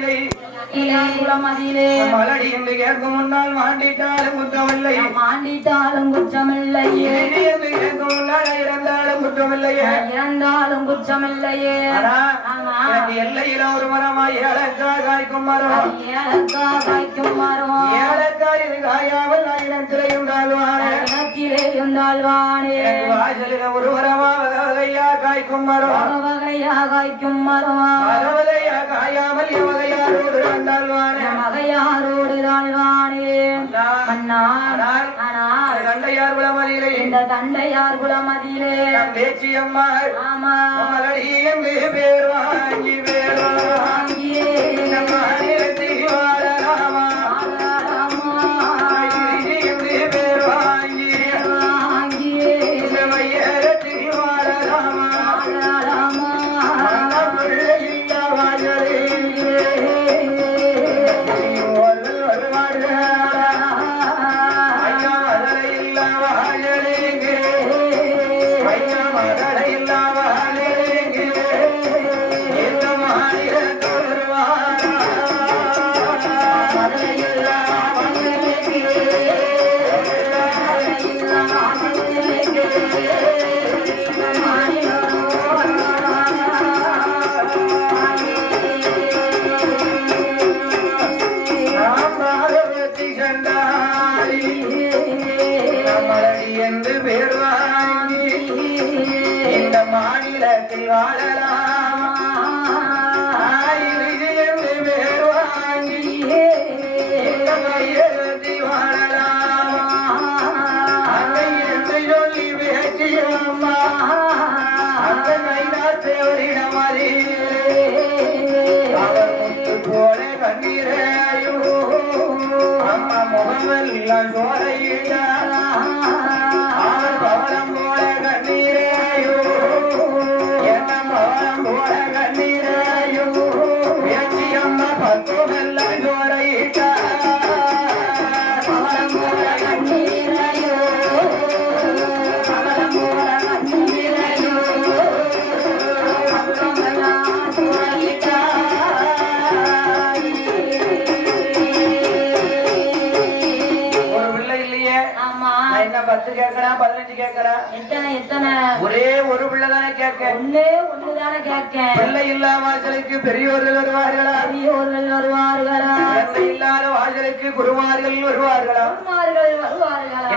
மதிலை குளமதியிலே மலடி என்று கேட்கும் முன்னால் மாண்டிட்டாலும் குற்றமில்லை. மாண்டிட்டாலும் குற்றமில்லையே. என்று கேட்கும் முன்னால் இறந்தாலும் குற்றமில்லையே. இறந்தாலும் குற்றமில்லையே. எல்லையில ஒரு மரமாய் ஏலக்காய் காய்க்கும் மரம். ஏலக்கா காய்க்கும் மரம். ஏலக்காய் இது காயாமல் திரையுண்டாள்வானே இனத்திலே உண்டாழ்வானே. எனக்கு வாசலில் ஒரு மரமா வகையா காய்க்கும் மரம். வகையா காய்க்கும் மரம். காயாமல் கண்டாள்வானே மகையாரோடு தாழ்வானே கண்டையார் குளமதியிலே இந்த தண்டையார் குளமதியிலே நம் பேச்சியம்மாள் ஆமா பேர் வாங்கி பேர் வாங்கி வாங்கியே. முகமெல்லாம் பிள்ளை இல்லா வாசலுக்கு பெரியோர்கள் வருவார்களா? பெரியோர்கள் வருவார்களா? பிள்ளை இல்லாத வாசலுக்கு குருமார்கள் வருவார்களா? குமார்கள் வருவார்களா?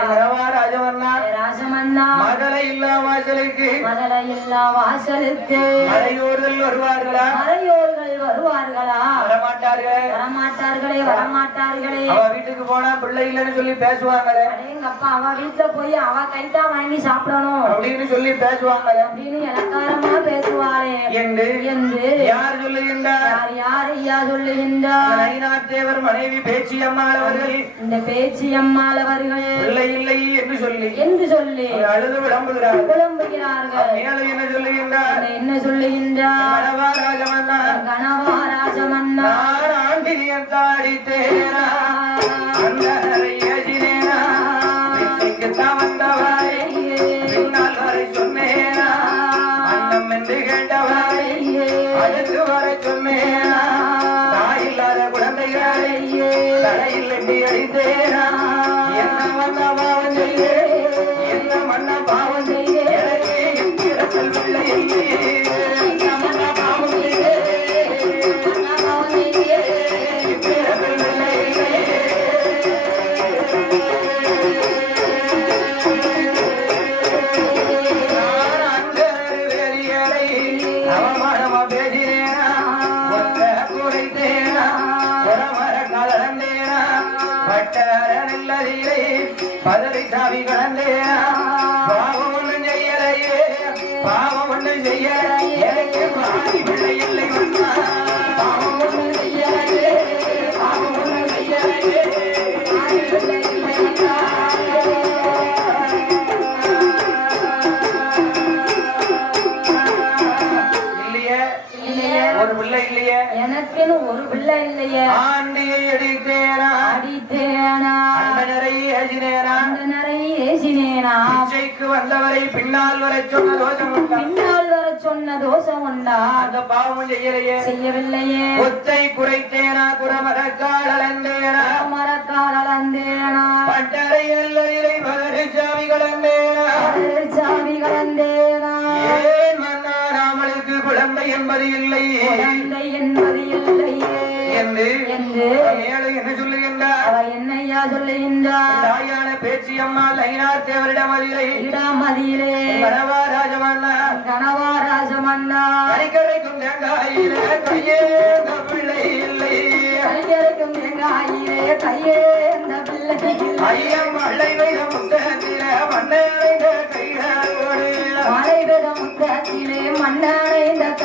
ராஜவர்ணா ராசமன்னா மகளை இல்லா வாசலுக்கு மதல இல்லா வாசலுக்கு மலையோர்கள் வருவார்களா? மறையோர்கள் வருவார்களா? வரமாட்டார்கள் வரமாட்டார்களே வரமாட்டார்களே. அவ வீட்டுக்கு போனா பிள்ளை இல்லைன்னு சொல்லி பேசுவாங்களே. அடேங்கப்பா அவ வீட்டுல போய் அவ கைத்தா வாங்கி சாப்பிடணும். அப்படின்னு சொல்லி பேசுவாங்களே. அப்படின்னு இலக்காரமா பேசுவாளே. என்று என்று யார் சொல்லுகின்றார்? யார் யார் ஐயா சொல்லுகின்றார்? நயினாத்தேவர் மனைவி பேச்சி அம்மாள் அவர்கள். இந்த பேச்சு அம்மாள் அவர்கள். பிள்ளை இல்லை என்று சொல்லி. என்று சொல்லி. அழுது விளம்புகிறார் புலம்புகிறார்கள் மேலும் என்ன சொல்லுகின்றார்? என்ன சொல்லுகின்றார்? கணவா ராஜமன்னா நான் ஆண்டினியன் தாடி தேனா சொன்ன தோஷம் உண்டா பின்னால் வர சொன்ன தோஷம் உண்டா அந்த பாவம் செய்யலையே. செய்யவில்லையே. ஒத்தை குறைத்தே மரக்கால் அளந்தேனா மரக்கால் அளந்தேனா பட்டறை நல்ல பகரு சாமி கலந்தேனா சாமி கலந்தேனா ஏன் மன்னா குழந்தை என்பது இல்லை. குழந்தை என்பது இல்லையே என்று மேலே என்ன சொல்லுகின்றார்? அவ என்னையா சொல்லுகின்றார்? தாயான பேச்சு அம்மா லைனார் தேவரிடம் அதிலே இடமதியிலே கணவா ராஜமன்னா. கணவா ராஜமன்னா. கறிக்கரைக்கும் தேங்காயில கையே இந்த பிள்ளை இல்லை. தேங்காயிலே கையே இந்த பிள்ளை ஐயம் மழை கைகளோடு மண்ணடைந்த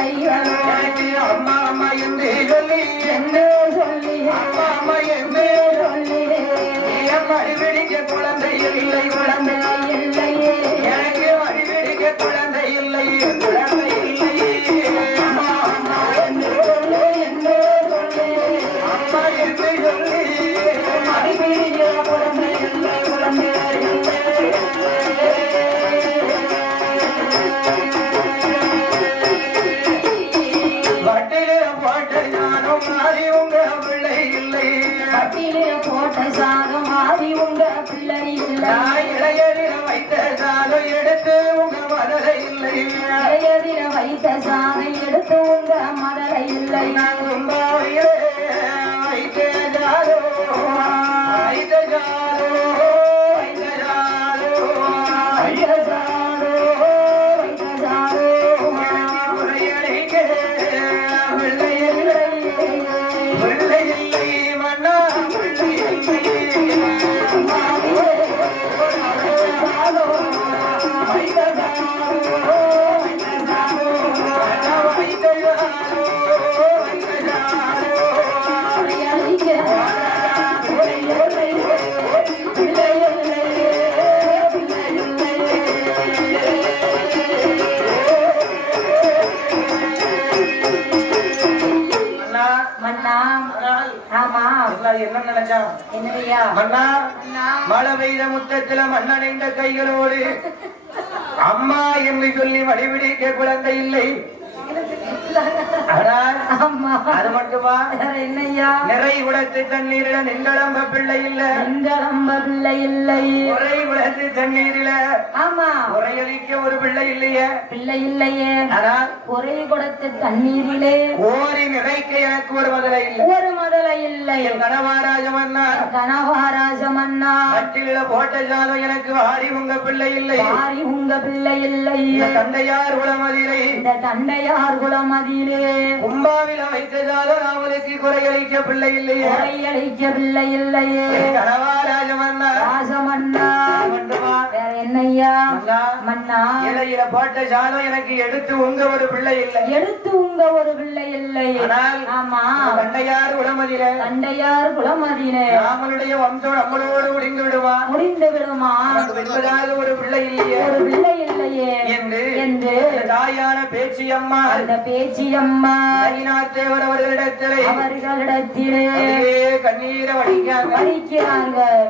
எனக்கு அம்மா அம்மா என்று சொல்லி என்று சொல்லி அம்மா அம்மா என்று சொல்லி என் மடிபிடிக்க குழந்தை இல்லை குழந்தை இல்லையே எனக்கு இல்லை குழந்தை சாதம் மாறி உங்க பிள்ளை இல்லை இளையரில் வைத்த சாதம் எடுத்து உங்க மதுரை இல்லை. இளையதில வைத்த சாதை எடுத்து உங்க மதலை இல்லை. வைத்த ஜாதோ வைத்த ஜாதோ. மன்னா ஆமா. என்ன நினைச்சான் என்னையா? மன்னா மழை பெய்த முத்தத்தில மண்ணடைந்த கைகளோடு அம்மா என்று சொல்லி வழிபிடிக்க குழந்தை இல்லை. அது மட்டுமா? என்னையா நிறை குடத்து தண்ணீரில நின்றளம்ப பிள்ளை இல்ல. எங்களம்ப பிள்ளை இல்லை. குறை குடத்து தண்ணீரில ஆமா. குறையளிக்க ஒரு பிள்ளை இல்லையே. பிள்ளை இல்லையே. ஆனால் குறை கொடுத்த தண்ணீரிலே. கோரி நிறைக்க எனக்கு ஒரு பதிலை இல்லை. ஒரு மதலை இல்லை. என் கணவாராஜமன்னா. கனவாராஜமன்னா கட்டில போட்ட சாதம் எனக்கு வாரி உங்க பிள்ளை இல்லை. யாரி உங்க பிள்ளை இல்லை. தந்தையார் உளமதிலை இந்த தண்டையார் குளமதியிலே கும்பாவில சாதம் அவளுக்கு குறையளிக்க பிள்ளை இல்லையே. குறையளிக்க பிள்ளை இல்லையே. என் கணவாராஜமன்னா ராசமன்னா மண்டமா வேற என்னையா? மன்னா? இலையில போட்ட சாதம் எனக்கு எடுத்து உங்க ஒரு பிள்ளை இல்லை. எடுத்து உங்க ஒரு பிள்ளை இல்லை. ஆமா. தந்தையார் உளமதில தண்டையார் குளமதியிலே ராமனுடைய வம்சம் நம்மளோடு முடிந்து விடுமா? முடிந்து விடுமா? ஒரு பிள்ளை இல்லையே. ஒரு பிள்ளை இல்லையே. என்று என்று தாயான பேச்சு அம்மா அந்த பேச்சியம்மா தேவர் அவர்களிடத்திலே அவர்களிடத்திலே அப்படியே கண்ணீரை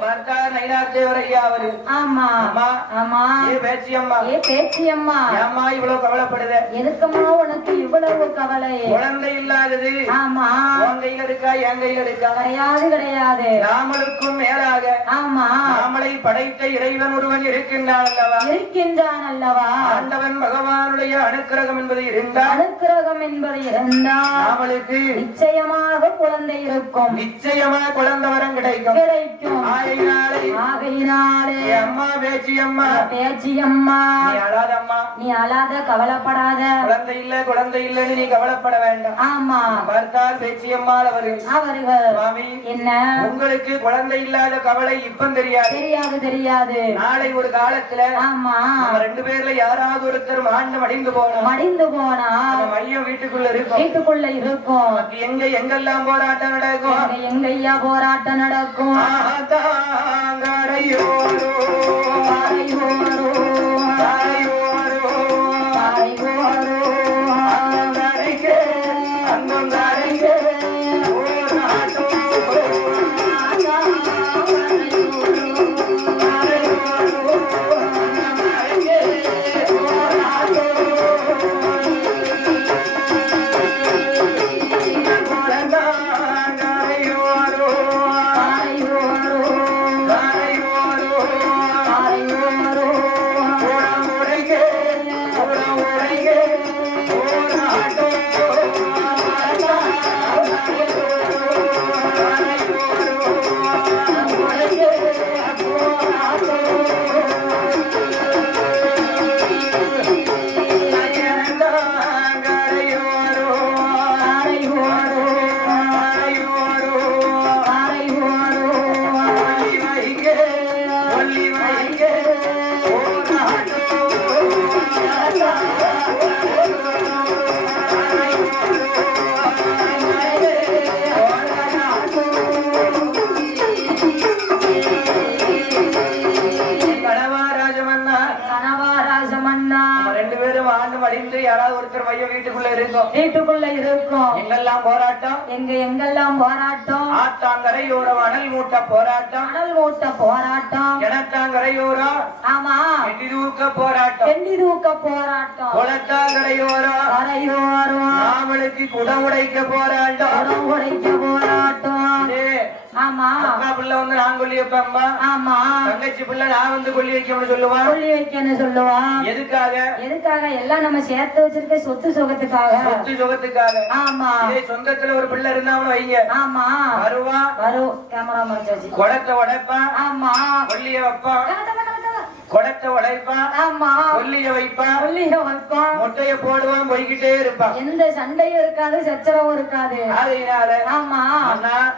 பார்த்தா நைனாத்தேவர் ஐயா அவரு. ஆமா. அம்மா ஆமா. ஏ பேச்சு அம்மா ஏ பேச்சியம்மா. ஏம்மா இவ்வளவு கவலைப்படுத? எதுக்குமா உனக்கு இவ்வளவு கவலை? குழந்தை இல்லாதது. ஆமா. உன் கையில இருக்கா என் கையில இருக்கா? கிடையாது கிடையாது. நாமளுக்கும் மேலாக ஆமா. நாமளை படைத்த இறைவன் ஒருவன் இருக்கின்றான் அல்லவா? இருக்கின்றான் அல்லவா? ஆண்டவன் பகவானுடைய அனுக்கிரகம் என்பது இருந்தால் அனுக்கிரகம் என்பது இருந்தால் நாமளுக்கு நிச்சயமாக குழந்தை இருக்கும். நிச்சயமா குழந்தை வரம் கிடைக்கும். கிடைக்கும். ஆகையினாலே ஆகையினாலே. என் அம்மா பேச்சு அம்மா நீ அழாதம்மா. நீ அழாத கவலைப்படாத. குழந்தை இல்ல குழந்தை இல்லைன்னு நீ கவலைப்பட வேண்டாம். ஆமா. பார்த்தால் பேச்சு அம்மாள் அவரு. அவர்கள். சுவாமி என்ன? உங்களுக்கு குழந்தை இல்லாத கவலை இப்ப தெரியாது. தெரியாது தெரியாது. நாளை ஒரு காலத்துல ஆமா. ரெண்டு பேர்ல யாராவது ஒருத்தர் மாண்டு மடிந்து போனோம் மடிந்து போனா மையம் வீட்டுக்குள்ள இருக்கும். வீட்டுக்குள்ள இருக்கும். எங்க எங்கெல்லாம் போராட்டம் நடக்கும்? எங்க எங்கய்யா போராட்டம் நடக்கும்? தாயோரோ, ஒருத்தர் மையம் வீட்டுக்குள்ள இருக்கும். வீட்டுக்குள்ள இருக்கும். எங்கெல்லாம் போராட்டம்? எங்க எங்கெல்லாம் போராட்டம்? ஆத்தாங்கரையோரம் அனல் மூட்ட போராட்டம். கடல் மூட்ட போராட்டம். கிணத்தாங்கரையோரம் ஆமா. எட்டி தூக்க போராட்டம். வெண்டி தூக்க போராட்டம். குளத்தாங்கரையோரம் கரையோரம் நாமளுக்கு குடம் உடைக்க போராட்டம். குடம் உடைக்க போராட்டம். ஆமா. அக்கா பிள்ளை வந்து நான் கொல்லி ஆமா. தங்கச்சி பிள்ளை நான் வந்து கொல்லி வைக்கணும்னு சொல்லுவான் சொல்லி வைக்கன்னு சொல்லுவான் எதுக்காக? எதுக்காக? எல்லாம் நம்ம சேர்த்து வச்சிருக்க சொத்து சுகத்துக்காக. சொத்து சுகத்துக்காக. ஆமா. இதே சொந்தத்துல ஒரு பிள்ளை இருந்தாலும் வைங்க. ஆமா. வருவா. வரும். கேமரா மறைச்சாச்சு குடத்தை உடைப்பான் ஆமா. கொல்லிய வைப்பான் குடத்தை உடைப்பான் ஆமா. கொல்லிய வைப்பான் சொல்லிய வைப்போம் முட்டைய போடுவான் போய்கிட்டே இருப்பான் எந்த சண்டையும் இருக்காது சச்சரவும் இருக்காது. அதனால ஆமா.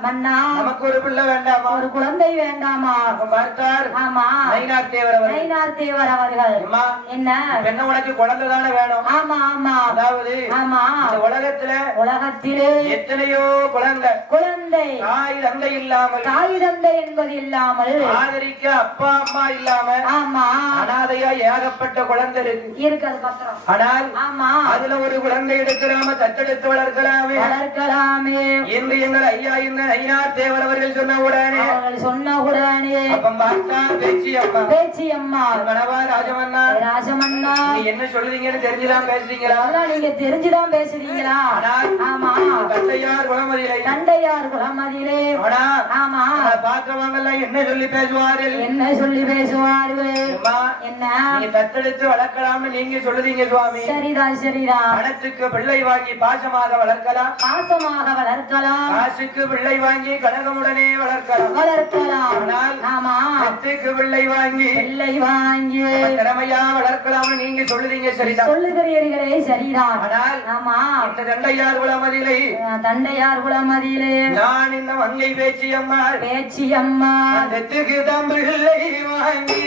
மன்னா நமக்கு ஒரு பிள்ளை வேண்டாமா? ஒரு குழந்தை வேண்டாமா? பார்த்தார். ஆமா. நயினார் தேவர் அவர் நயினார் தேவர் அவர்கள். அம்மா என்ன? பெண்ண உனக்கு குழந்தை தானே வேணும்? ஆமா ஆமா. அதாவது ஆமா. உலகத்துல உலகத்திலே எத்தனையோ குழந்தை. குழந்தை. தாய் தந்தை இல்லாமல் தாய் தந்தை என்பது இல்லாமல் ஆதரிக்க அப்பா அம்மா இல்லாம ஆமா. அனாதையா ஏகப்பட்ட குழந்தை இருக்கு இருக்காது பத்திரம். ஆனால் ஆமா. அதுல ஒரு குழந்தை எடுக்கிறாம தத்தெடுத்து வளர்க்கலாமே. வளர்க்கலாமே. என்று எங்கள் ஐயா இந்த நயினார் தேவர் அவர்கள் சொன்ன உடனே சொன்ன உடனே அப்ப பார்த்தா பேச்சு அம்மா. பேச்சி அம்மா. கணவா ராஜமன்னா. ராஜமன்னா. நீ என்ன சொல்லுவீங்கன்னு தெரிஞ்சுதான் பேசுறீங்களா? நீங்க தெரிஞ்சுதான் பேசுறீங்களா ஆமா. தந்தையார் குணமதிலை தண்டையார் குளமதியிலே ஆனா ஆமா. அதை பார்க்கிறவங்க எல்லாம் என்ன சொல்லி பேசுவார்கள்? என்ன சொல்லி பேசுவார்கள்? என்ன? தத்தெடுத்து வளர்க்கலாம்னு நீங்க சொல்லுதீங்க சுவாமி. சரிதான் சரிதான் பணத்துக்கு பிள்ளை வாங்கி பாசமாக வளர்க்கலாம். பாசமாக வளர்க்கலாம். காசுக்கு பிள்ளை வாங்கி கனகமுடனே வளர்க்கலாம். வளர்க்கலாம். ஆனால் ஆமா. பத்துக்கு பிள்ளை வாங்கி பிள்ளை வாங்கி திறமையா வளர்க்கலாம்னு நீங்க சொல்லுதீங்க சரிதான். சொல்லுகிறீர்களே சரிதான். ஆனால் ஆமா. இந்த தண்டையார் குளமதிலை தண்டையார் குளமதியிலே நான் இந்த மங்கை பேச்சு அம்மா பேச்சி அம்மா அந்தத்துக்கு தான் பிள்ளை வாங்கி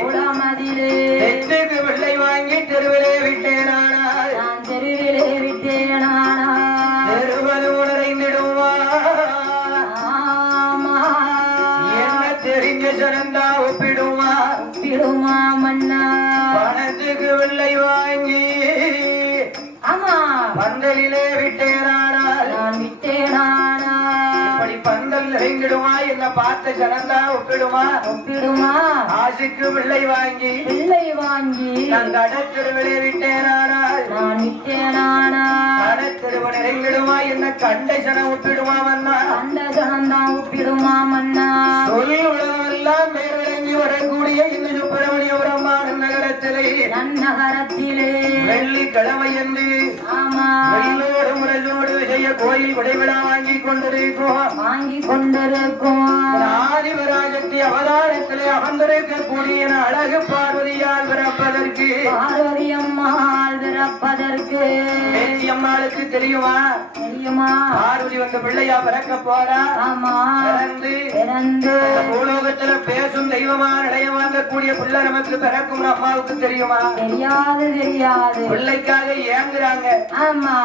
குளமதியிலே எத்துக்கு பிள்ளை வாங்கி தெருவிலே விட்டேனானால் பந்தலிலே விட்டேனானால் நான் விட்டேனானா? இப்படி பந்தல் நிறைந்திடுமா என்ன பார்த்த சனந்தா ஒப்பிடுமா? ஒப்பிடுமா? ஆசுக்கு வெள்ளை வாங்கி. பிள்ளை வாங்கி. நான் கடத்தெருவிலே விட்டேனானால் நான் விட்டேனானா? கடத்தெருவு நிறைந்திடுமா என்ன கண்டை சனம் ஒப்பிடுமா மன்னா? அந்த ஜனந்தான் ஒப்பிடுமா மன்னா? சொல்லி உலகமெல்லாம் பேர் விளங்கி வரக்கூடிய இந்த நகரத்திலே நன்னகரத்திலே வெள்ளிக்கிழமை என்று வெள்ளோடு முரசோடு விஜய கோயில் விடைவிழா வாங்கி கொண்டிருக்கோம் வாங்கி கொண்டிருக்கும் ஆதிவராஜத்தை அவதாரத்திலே அமர்ந்திருக்கக்கூடிய அழகு பார்வதியால் பிறப்பதற்கு. பார்வதி அம்மாள் பிறப்பதற்கு. அம்மாளுக்கு தெரியுமா? தெரியுமா? பார்வதி வந்து பிள்ளையா பிறக்க போறா? ஆமா. பிறந்து பிறந்து. பூலோகத்துல பேசும் தெய்வமா நிலைய வாங்கக்கூடிய பிள்ளை நமக்கு பிறக்கும் அம்மாவுக்கு தெரியுமா? தெரியாது தெரியாது. பிள்ளைக்காக ஏங்குறாங்க. ஆமா.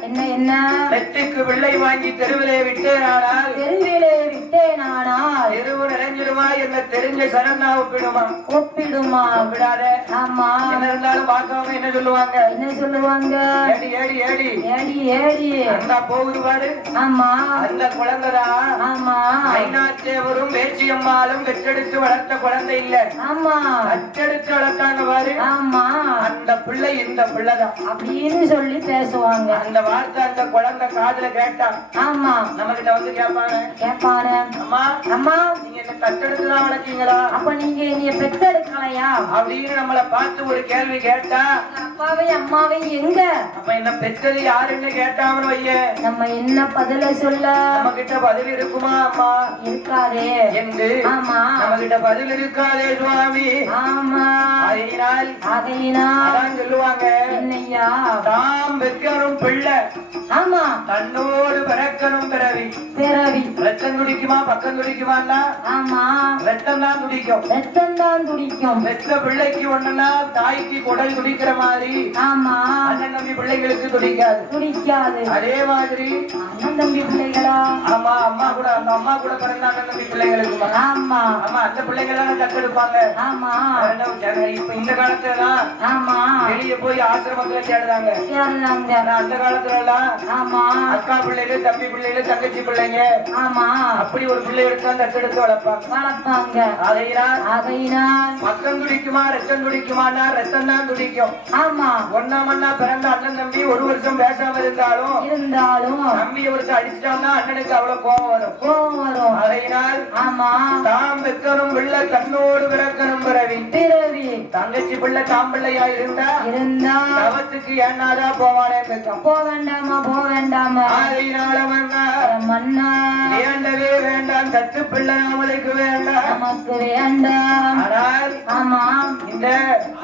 என்ன என்ன? நெட்டுக்கு பிள்ளை வாங்கி தெருவிலே விட்டேனானால்? தெருவிலே விட்டேனானால்? தெருவு நிறைஞ்சிடுமா? என்ன தெரிஞ்ச சரணா ஒப்பிடுமா? ஒப்பிடுமா? ஒப்பிடாத. ஆமா. என்ன இருந்தாலும் பார்க்கவங்க என்ன சொல்லுவாங்க? என்ன சொல்லுவாங்க? ஏடி ஏடி ஏடி. ஏடி ஏடி. அந்த போகுது பாரு. ஆமா. அந்த குழந்தைதான் ஆமா. ஐநாத்தேவரும் பேச்சியம்மாளும் பெற்றெடுத்து வளர்த்த குழந்தை இல்ல. ஆமா. அச்செடுத்து வளர்த்தாங்க. பாரு. ஆமா. அந்த பிள்ளை இந்த பிள்ளைதான். அப்படின்னு சொல்லி பேசுவாங்க. அந்த வார்த்தை அந்த குழந்தை காதுல கேட்டா. ஆமா. நம்ம கிட்ட வந்து கேட்பாங்க கேட்பாரு அம்மா அம்மா. நீங்க என்ன தத்தெடுத்து தான் வளர்க்கீங்களா? அப்ப நீங்க என்னைய பெத்தெடுக்கலையா? அப்படின்னு நம்மள பார்த்து ஒரு கேள்வி கேட்டா. அப்பாவையும் அம்மாவையும் எங்க? அப்ப என்ன பெற்றது யாருன்னு கேட்டாமனு வைய. நம்ம என்ன பதில சொல்ல? நம்ம கிட்ட பதில் இருக்குமா அம்மா? இருக்காதே. என்று ஆமா. நம்ம கிட்ட பதில் இருக்காதே சுவாமி. ஆமா. ஆகையினால் அதான் சொல்லுவாங்க. என்னையா? தாம் வெக்கணும் பிள்ளை. ஆமா. தன்னோடு பிறக்கணும் பிறவி. பிறவி. ரத்தம் துடிக்குமா பக்கம் துடிக்குமான்னா ஆமா. ரத்தம் தான் துடிக்கும் ரத்தம் தான் துடிக்கும் பெற்ற பிள்ளைக்கு ஒண்ணுன்னா தாய்க்கு குடல் துடிக்கிற மாதிரி. ஆமா. அண்ணன் தம்பி பிள்ளைகளுக்கு துடிக்காது துடிக்காது அதே மாதிரி அண்ணன் தம்பி பிள்ளைகளா? ஆமா அம்மா கூட அந்த அம்மா கூட பிறந்த அண்ணன் தம்பி பிள்ளைகளுக்கு ஆமா. ஆமா அந்த பிள்ளைங்க தானே கத்தெடுப்பாங்க ஆமா. இப்ப இந்த காலத்துல எல்லாம் ஆமா. வெளிய போய் ஆசிரமத்துல தேடுறாங்க. அந்த காலத்துல எல்லாம் ஆமா. அக்கா பிள்ளைகள் தம்பி பிள்ளைகள் தங்கச்சி பிள்ளைங்க ஆமா. அப்படி ஒரு பிள்ளை எடுத்து அந்த வளர்ப்பாங்க. வளர்ப்பாங்க. அதையினால் ஆகையினால் பக்கம் துடிக்குமா ரத்தம் துடிக்குமானா ரத்தம் தான் துடிக்கும். ஆமா. ஒன்னா மண்ணா பிறந்த அண்ணன் தம்பி ஒரு வருஷம் பேசாம இருந்தாலும் இருந்தாலும் தம்பி ஒருத்தர் அடிச்சிட்டான்னா அண்ணனுக்கு அவ்வளவு கோபம் வரும். கோவம் வரும். அதையினால் ஆமா. தாம் வெக்கணும் பிள்ளை தன்னோடு பிறக்கணும் பிறவி. பிறவி. தங்கச்சி பிள்ளை தாம் பிள்ளையா இருந்தா? இருந்தா. தவத்துக்கு ஏன்னாதான் போவானே இருக்கும் போ வேண்டாமா போ வேண்டாமா ஆகையினால மன்னா. மன்னா வேண்டவே வேண்டாம் தத்து பிள்ளை நாமளுக்கு வேண்டாம். நமக்கு வேண்டாம். ஆனால் ஆமா. இந்த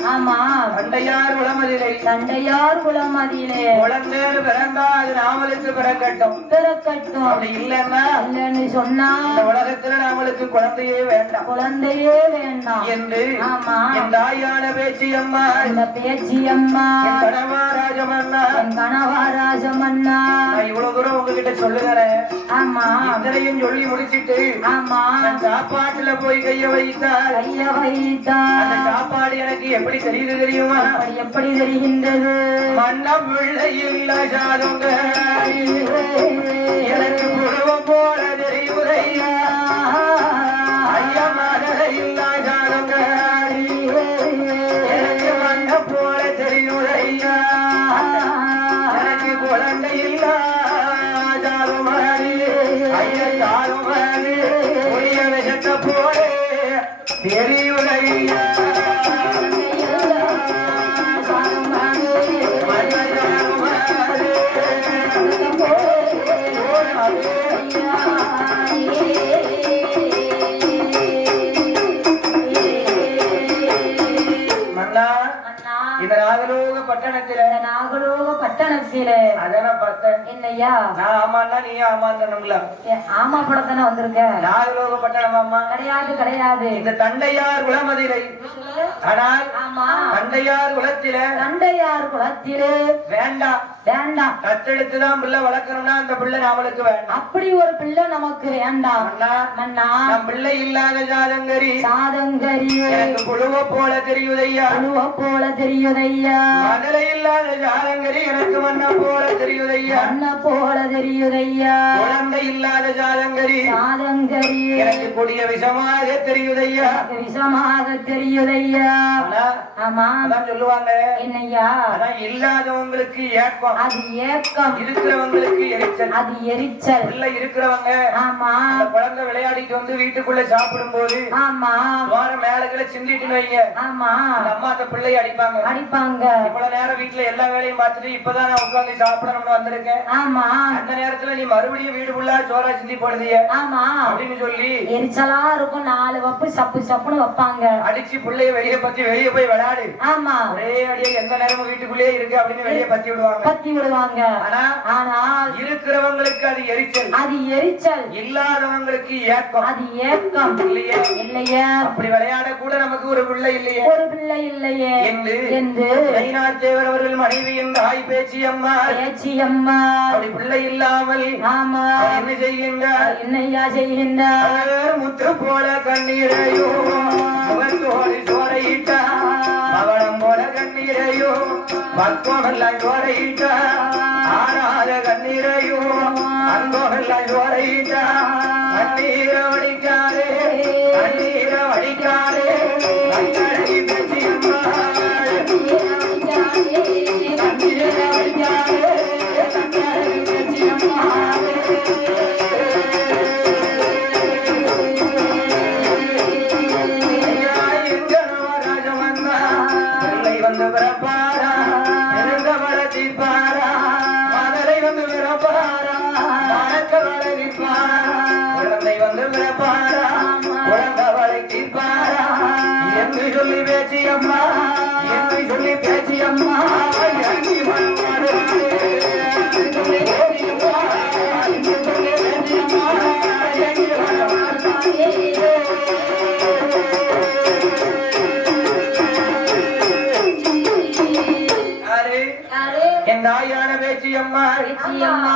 ஆமா. பண்டையார் உளமதிலை தண்டையார் குளமதியிலே குழந்தைன்னு பிறந்தா அது நாமளுக்கு பிறக்கட்டும். பிறக்கட்டும். அப்படி இல்லைன்னா இல்லைன்னு சொன்னா இந்த உலகத்துல நாமளுக்கு குழந்தையே வேண்டாம். குழந்தையே வேண்டாம். என்று ஆமா. என் தாயான பேச்சு அம்மா. இந்த பேச்சி அம்மா. கணவா ராஜமன்னா. என் கணவாராஜமன்னா நான் இவ்வளவு தூரம் உங்ககிட்ட சொல்லுகிறேன் ஆமா. இத்தனையும் சொல்லி முடிச்சிட்டு ஆமா. நான் சாப்பாட்டுல போய் கைய வைத்தால் கைய வைத்தா அந்த சாப்பாடு எனக்கு எப்படி தெரியுது தெரியுமா? எப்படி தெரிகின்றது? மன்னம் பிள்ளை இல்ல சாதுங்க எனக்கு புருவம் போல தெரியுதையா அதான பார்த்தேன். என்னையா? நான் ஆமான்னா நீ ஆமாந்தனுங்களா ஏ, ஆமா படத்தானே வந்திருக்க? நாகலோக பட்டணம் அம்மா கிடையாது கிடையாது. இந்த தண்டையார் குலமதிலை ஆனால் ஆமா. தண்டையார் குலத்தில தண்டையார் குளத்திலே வேண்டாம். வேண்டாம். தத்தெடுத்துதான் பிள்ளை வளர்க்கணும்னா அந்த பிள்ளை நாமளுக்கு வேண்டாம். அப்படி ஒரு பிள்ளை நமக்கு வேண்டாம். அண்ணா நம் பிள்ளை இல்லாத ஜாதங்கரி. சாதங்கரி எனக்கு புழுவ போல தெரியுதையா? அழுவ போல தெரியுதையா? மதுரை இல்லாத ஜாதங்கரி எனக்கு மண்ண போல தெரியுதையா? அண்ண போல தெரியுதையா? குழந்தை இல்லாத ஜாதங்கரி. சாதங்கரி எனக்கு கொடிய விஷமாக தெரியுதையா? விஷமாக தெரியுதையா? ஆமா அதான் சொல்லுவாங்க. என்னையா ஆனா இல்லாதவங்களுக்கு ஏக்கம் அது ஏக்கம். இருக்கிறவங்களுக்கு எரிச்சல். அது எரிச்சல். பிள்ளை இருக்கிறவங்க ஆமா. குழந்தை விளையாடிட்டு வந்து வீட்டுக்குள்ள சாப்பிடும் போது ஆமா. வார மேலகளை சிந்திட்டுன்னு வைங்க. ஆமா. அம்மா அந்த பிள்ளைய அடிப்பாங்க. அடிப்பாங்க. இவ்வளவு நேரம் வீட்டுல எல்லா வேலையும் பார்த்துட்டு இப்பதான் நான் உட்கார்ந்து சாப்பிடணும்னு வந்திருக்கேன். ஆமா. அந்த நேரத்துல நீ மறுபடியும் வீடு ஃபுல்லா சோறா சிந்தி போடுதிய. ஆமா. அப்படின்னு சொல்லி எரிச்சலா இருக்கும். நாலு வப்பு சப்பு சப்புன்னு வைப்பாங்க. அடிச்சு பிள்ளைய வெளியே பத்தி வெளியே போய் விளையாடு. ஆமா. ஒரே அடியே எந்த நேரமும் வீட்டுக்குள்ளேயே இருக்கு அப்படின்னு வெளியே பத்தி விடுவாங்க. பத்தி விடுவாங்க. ஆனா ஆனால் இருக்கிறவங்களுக்கு அது எரிச்சல். அது எரிச்சல். இல்லாதவங்களுக்கு ஏக்கம். அது ஏக்கம். இல்லையே. இல்லையா. அப்படி விளையாட கூட நமக்கு ஒரு பிள்ளை இல்லையே. ஒரு பிள்ளை இல்லையே. என்று தேவர் அவர்கள் மனைவியின் தாய் பேச்சு அம்மா பேச்சி அம்மா அப்படி பிள்ளை இல்லாமல் ஆமா. என்ன செய்கின்றார் என்னையா செய்கின்றார் முத்து போல கண்ணீரையோ முகத்தோடு சோரையிட்டா அவளம் போல கண்ணீரையோ பக்கமெல்லாம் சோரையிட்டா ஆறாத கண்ணீரையோ அன்போகெல்லாம் சோரையிட்டா கண்ணீரை வடிக்காதே பேச்சு அம்மா இறங்கி வருவாரே. என்று பேச்சு அம்மா.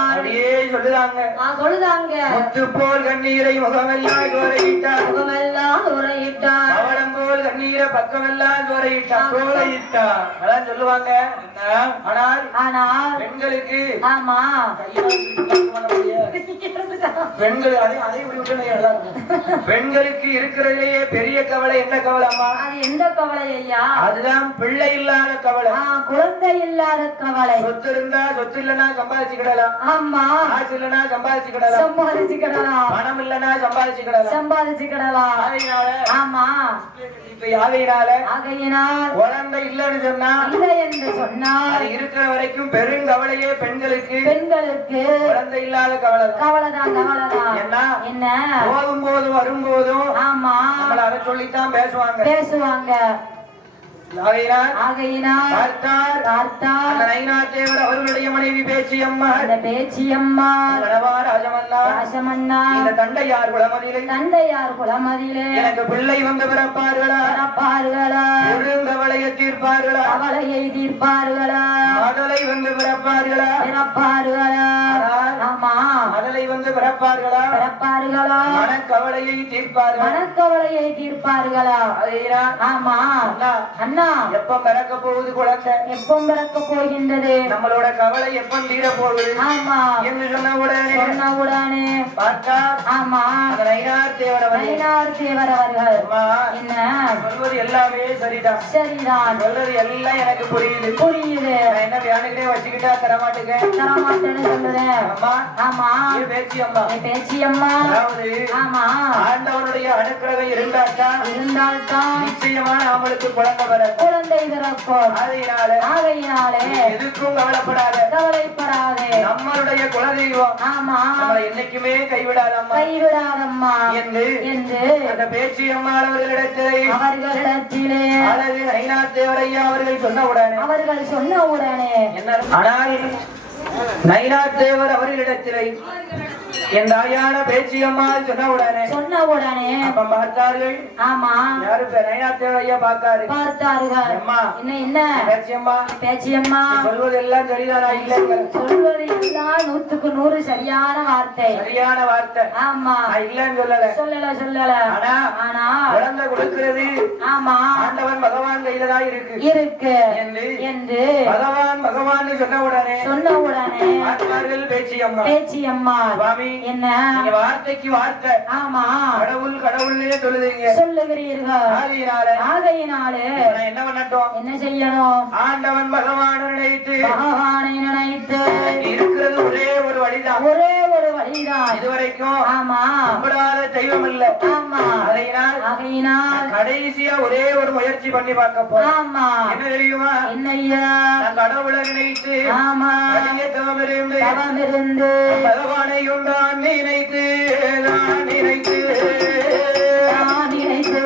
அப்படியே சொல்லுதாங்க. சொல்லுதாங்க. முத்து போல் கண்ணீரை முகமெல்லாம் ஜோரையிட்டார் முகமெல்லாம் உரையிட்டார் அவளம் போல் கண்ணீரை பக்கமெல்லாம் அதான் சொல்லுவாங்க? ஆனால் ஆனால் பெண்களுக்கு ஆமா. பெண்கள் அதை அதை இப்படி விட்டு. பெண்களுக்கு இருக்கிறதுலேயே பெரிய கவலை என்ன கவலை அம்மா அது எந்த கவலை ஐயா? அதுதான் பிள்ளை இல்லாத கவலை. குழந்தை இல்லாத கவலை. சொத்து இருந்தா சொத்து இல்லைன்னா சம்பாதிச்சுக்கிடலாம். ஆமா. காசு இல்லைன்னா சம்பாதிச்சுக்கிடலாம். சம்பாதிச்சுக்கிடலாம். பணம் இல்லைன்னா சம்பாதிச்சுக்கிடலாம். சம்பாதிச்சுக்கிடலாம் ஆமா. இப்ப யாகையினால ஆகையினால். குழந்தை இல்லைன்னு சொன்னா இல்லை என்று சொன்னால். இருக்கிற வரைக்கும் பெருங்கவலையே பெண்களுக்கு. பெண்களுக்கு. குழந்தை இல்லாத கவலை தான். கவலைதான் கவலைதான். என்ன? என்ன? போதும் வரும்போதும் ஆமா. நம்மள அதை சொல்லித்தான் பேசுவாங்க. பேசுவாங்க. அவர்களுடைய மனைவி பேச்சியம்மா கணவா ராஜமன்னா. ராசமன்னா இந்த தண்டையார் குளமதிலை தந்தையார் குலமதியிலே. எனக்கு பிள்ளை வந்து பிறப்பார்களா? பிறப்பார்களா? பெருங்கவலையை தீர்ப்பார்களா? கவலையை தீர்ப்பார்களா? மகளை வந்து பிறப்பார்களா? பிறப்பார்களா? ஆமா. மகளை வந்து பிறப்பார்களா? பிறப்பார்களா? மனக்கவலையை தீர்ப்பார்களா? மனக்கவலையை தீர்ப்பார்களா? ஆமா. அண்ணா அண்ணா. எப்ப பிறக்க போகுது குழந்தை? எப்போ பிறக்க போகின்றது? நம்மளோட கவலை எப்ப தீர போகுது? ஆமா. என்று சொன்ன உடனே சொன்ன உடனே. பார்த்தா ஆமா. அந்த நயினார் தேவரவரை நயினார் தேவர் அவர்கள் அம்மா என்ன? சொல்வது எல்லாமே சரிதான். சரிதான். சொல்றது எல்லாம் எனக்கு புரியுது. புரியுது. என்ன வச்சுக்கிட்டா தரமாட்டேங்க? தரமாட்டேன்னு சொல்லுறேன் அம்மா ஆமா. பேச்சு அம்மா. என் பேச்சியம்மா அதாவது ஆமா. ஆண்டவனுடைய அனுக்கிரகம் இருந்தால்தான் இருந்தால்தான். நிச்சயமான அவளுக்கு குழந்தை வர குழந்தை பிறக்கும் ஆகையினால ஆகையினாலே எதுக்கும் கவலைப்படாத. கவலைப்படாதே. நம்மளுடைய குலதெய்வம் ஆமா. என்னைக்குமே கைவிடாதம்மா. கைவிடாதம்மா. என்று என்று அந்த பேச்சு அம்மா அவர்களிடத்தை அவர்களிடத்திலே அழகு நைனாத் தேவரையா அவர்கள் சொன்ன உடனே அவர்கள் சொன்ன உடனே என்ன ஆனால் நைனாத் தேவர் அவர்களிடத்திலே என் தாயான பேச்சியம்மா சொன்ன உடனே சொன்ன உடனே அப்ப பார்த்தார்கள். ஆமா. யாரு நைனாத் தேவரையா பார்த்தாரு. பார்த்தார்கள். அம்மா என்ன? என்ன பேச்சியம்மா பேச்சியம்மா நீ சொல்வதெல்லாம் சரிதானா? இல்லைங்க சொல்வது எல்லாம் நூத்துக்கு நூறு சரியான வார்த்தை. சரியான வார்த்தை. ஆமா. இல்லைன்னு சொல்லல. சொல்லல சொல்லல. ஆனா ஆனா குழந்தை கொடுக்கிறது ஆமா. ஆண்டவன் பகவான் கையில தான் இருக்கு. இருக்கு. என்று என்று பகவான் பகவான் சொன்ன உடனே சொன்ன உடனே பார்த்தார்கள் பேச்சியம்மா பேச்சியம்மா சுவாமி என்ன? வார்த்தைக்கு வார்த்தை. ஆமா. கடவுள் கடவுள்னே சொல்லுதீங்க. சொல்லுகிறீர்கள். ஆகையினால ஆகையினாலே என்ன பண்ணட்டும்? என்ன செய்யணும்? ஆண்டவன் பகவான் நினைத்து. பகவானை நினைத்து. இருக்கிறது ஒரே ஒரு வழிதான். ஒரே ஒரு வழிதான் இதுவரைக்கும் ஆமா. கும்பிடாத தெய்வம் இல்ல ஆமா. அதையினால் ஆகையினால் கடைசியா ஒரே ஒரு முயற்சி பண்ணி பார்க்க போறேன் ஆமா. என்ன தெரியுமா? என்னையா கடவுளை நினைத்து ஆமா. தவம் இருந்து தவம் இருந்து பகவானையும் நான் நினைத்து நான் நினைத்து. நான் நினைத்து.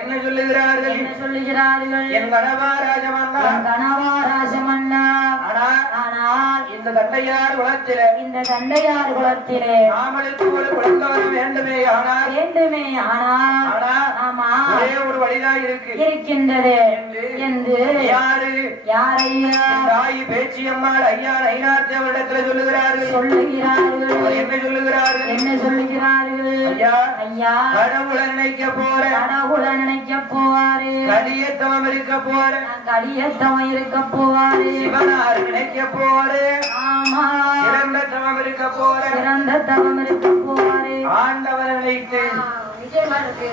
என்ன சொல்லுகிறார்கள்? என்ன சொல்லுகிறார்கள்? என் கணவா ராஜமன்னா. கணவா ராஜமன்னா. ஆனா ஆனா ஆனால் இந்த தந்தையார் குலத்தில இந்த தந்தையார் குலத்திலே நாமளுக்கு ஒரு குழந்தை வர வேண்டுமே ஆனால் வேண்டுமே ஆனால் ஆனா ஆமா. ஒரே ஒரு வழிதான் இருக்கு. இருக்கின்றது. என்று யாரு? யாரையா? தாய் பேச்சியம்மாள் ஐயா நைனார் தேவரிடத்துல சொல்லுகிறார்கள். சொல்லுகிறார்கள். என்ன சொல்லுகிறார்கள்? என்ன சொல்லுகிறார்கள்? ஐயா ஐயா கடவுளை நினைக்க போற. கடவுள நினைக்க போவாரு. கடியத்தவம் இருக்க போற. நான் கடியத்தவன் இருக்க போவாரு. சிவனார் நினைக்க போற ஆமா. சிறந்த தவம் இருக்க போற. சிறந்த தவம் இருக்க போவாரு. ஆண்டவரை நினைத்து.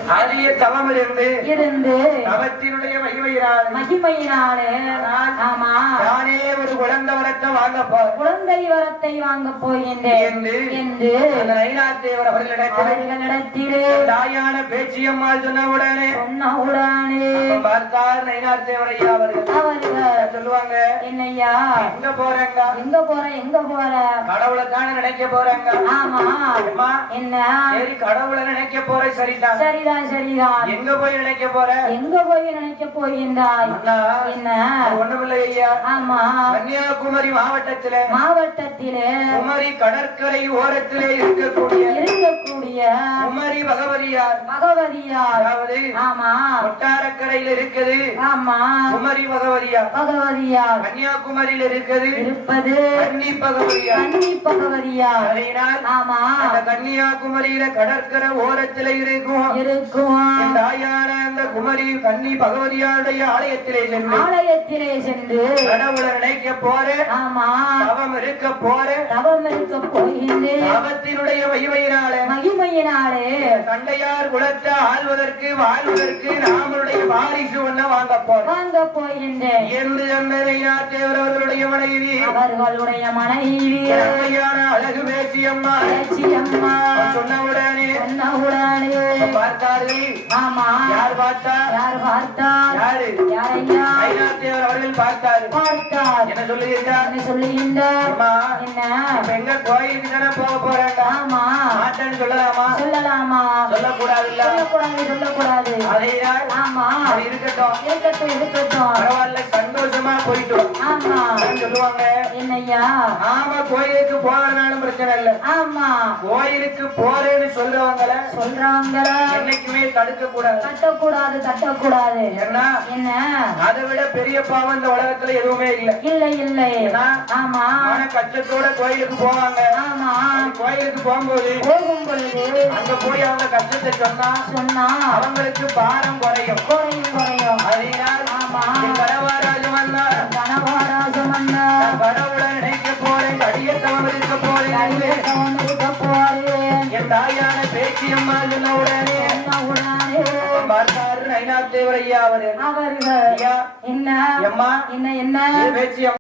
அரிய தவம் இருந்து இருந்து தவத்தினுடைய மகிமையினால். மகிமையினாலே ஆமா. நானே ஒரு குழந்தை வரத்தை வாங்க குழந்தை வரத்தை வாங்க போகின்றேன். என்று என்று அந்த நயினார் தேவர் அவர்களிடத்தில் தாயான பேச்சியம்மாள் சொன்ன உடனே சொன்ன உடனே பார்த்தார் நயினார் தேவர் ஐயா அவர்கள். அவர்கள் சொல்லுவாங்க? என்னையா? எங்க போறாங்க? எங்க போற? எங்க போற? கடவுளை தானே நினைக்க போறாங்க. ஆமா. என்ன? சரி கடவுளை நினைக்க போற சரிதான். சரிதான் சரிதான். எங்க போய் நினைக்க போற? எங்க போய் நினைக்க போகின்றாய்? என்ன? ஒண்ணுமில்லை ஐயா. ஆமா. கன்னியாகுமரி மாவட்டத்தில மாவட்டத்திலே குமரி கடற்கரை ஓரத்திலே இருக்கக்கூடிய இருக்கக்கூடிய குமரி பகவதியார். பகவதியார். அதாவது ஆமா. கொட்டாரக்கரையில் இருக்குது. ஆமா. குமரி பகவதியார். பகவதியார். கன்னியாகுமரியில் இருக்குது. இருப்பது கன்னி பகவதியார். கன்னி பகவதியார். ஆமா. அந்த கன்னியாகுமரியில கடற்கரை ஓரத்திலே இருக்கும். இருக்கும். என் தாயான அந்த குமரி கன்னி பகவதியாருடைய ஆலயத்திலே சென்று ஆலயத்திலே சென்று கடவுளை நினைக்க போற ஆமா. தவம் இருக்க போற தவம் இருக்க போகின்றேன். தவத்தினுடைய மகிமையினால. மகிமையினாலே. தண்டையார் குலத்தை ஆள்வதற்கு வாழ்வதற்கு நாமளுடைய வாரிசு ஒண்ண வாங்க போறோம் வாங்க போகின்றேன். என்று அந்த தேவர் அவர்களுடைய மனைவி அவர்களுடைய மனைவி. அழகு பேச்சு அம்மா பேச்சி அம்மா சொன்ன உடனே. பார்த்தார்கள் ஆமா. யார் பார்த்தா? யார் பார்த்தார் யாரு? யாரையா? தேவர் அவர்கள் பார்த்தாரு. பார்த்தார். என்ன சொல்லுகிறார் என்ன சொல்லுகின்றார்? அம்மா என்ன? இப்ப எங்க கோயிலுக்கு தானே போக போறாங்க? ஆமா. மாட்டேன்னு சொல்லலாமா? சொல்லலாமா? சொல்லக்கூடாது இல்ல சொல்லக்கூடாது. சொல்லக்கூடாது ஆமா. இருக்கட்டும். இருக்கட்டும் இருக்கட்டும். பரவாயில்ல சந்தோஷமா போயிட்டு வா. ஆமா சொல்லுவாங்க. என்னய்யா ஆமா கோயிலுக்கு போகலனாலும் பிரச்சனை இல்ல. ஆமா. கோயிலுக்கு போறேன்னு சொல்றவங்கள சொல்றாங்கள என்னைக்குமே தடுக்க கூடாது தட்டக்கூடாது தட்டக்கூடாது. ஏன்னா என்ன? அதை விட பெரிய பாவம் இந்த உலகத்துல எதுவுமே இல்ல. இல்லை இல்லை. ஆமா. மன கஷ்டத்தோட கோயிலுக்கு போவாங்க. ஆமா. கோயிலுக்கு போகும்போது போகும் பொழுது அங்க போய் அவங்க கஷ்டத்தை சொன்னா சொன்னா அவங்களுக்கு பாரம் குறையும். குறையும் குறையும். அதனால் ஆமா. வந்தார் கனகராஜம் அண்ணா நான் கடவுளை நினைக்க போறேன் கடியத்தவம் தாயான பேச்சியம்மா சொன்ன உடனே பார்த்தாரு நைனாத்தேவர் ஐயா அவரு ஐயா என்ன? எம்மா என்ன என்ன? பேச்சியம்மா